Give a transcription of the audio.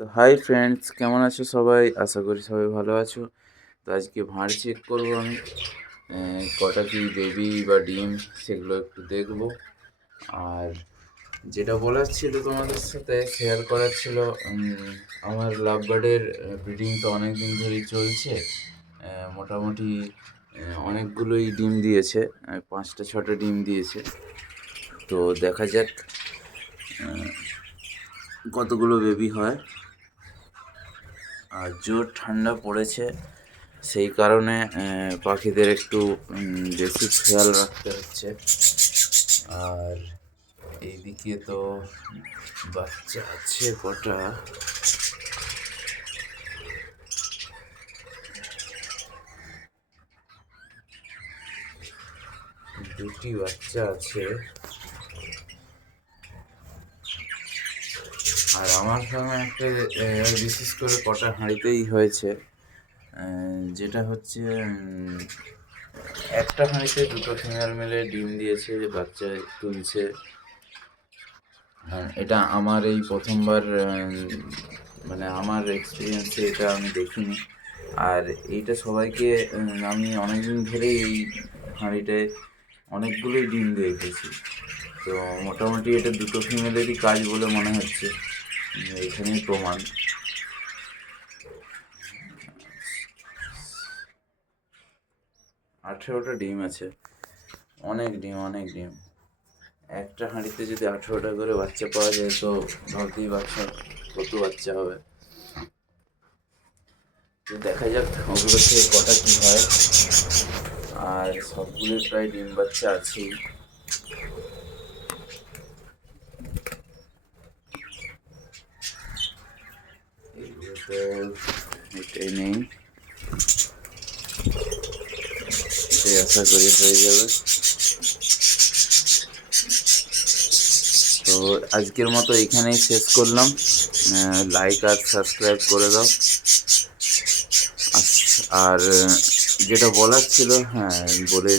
তো hi friends, কেমন আছো সবাই? আশা করি সবাই ভালো আছো। তো আজকে ভাঁড় চেক করবো আমি। কটা কি বেবি বা ডিম সেগুলো একটু দেখবো। আর যেটা বলার ছিল তোমাদের সাথে শেয়ার করার ছিল, আমার লাভ বার্ডের ব্রিডিং তো অনেক দিন ধরেই চলছে। মোটামুটি অনেকগুলোই ডিম দিয়েছে, 5টা 6টা ডিম দিয়েছে। তো দেখা যাক কতগুলো বেবি হয়। আর জোর ঠান্ডা পড়েছে, সেই কারণে পাখিদের একটু বেশি খেয়াল রাখতে হচ্ছে। আর এইদিকে তো বাচ্চা আছে কটা, দুটি বাচ্চা আছে। আর আমার ফার্মে একটা বিশেষ করে কটা হাঁড়িতেই হয়েছে, যেটা হচ্ছে একটা হাঁড়িতে দুটো ফিমেল মেলে ডিম দিয়েছে, বাচ্চা তুলছে। হ্যাঁ, এটা আমার এই প্রথমবার, মানে আমার এক্সপিরিয়েন্সে এটা আমি দেখিনি। আর এইটা সবাইকে, আমি অনেকদিন ধরেই এই হাঁড়িটায় অনেকগুলোই ডিম দেখেছি। তো মোটামুটি এটা দুটো ফিমেলেরই কাজ বলে মনে হচ্ছে, এখানেই প্রমাণ। 18টা ডিম আছে, অনেক ডিম অনেক ডিম। একটা হাঁড়িতে যদি 18টা করে বাচ্চা পাওয়া যায় তো ভাবতেই পারছো কত বাচ্চা হবে। তো দেখা যাক ওগুলো থেকে কটা কী হয়। আর সবগুলোই প্রায় ডিম বাচ্চা আছেই। এগুলো তো এটাই নেই, এটাই আশা করি হয়ে যাবে। তো আজকের মতো এখানেই শেষ করলাম। লাইক আর সাবস্ক্রাইব করে দাও। আর যেটা বলার ছিল, হ্যাঁ বলে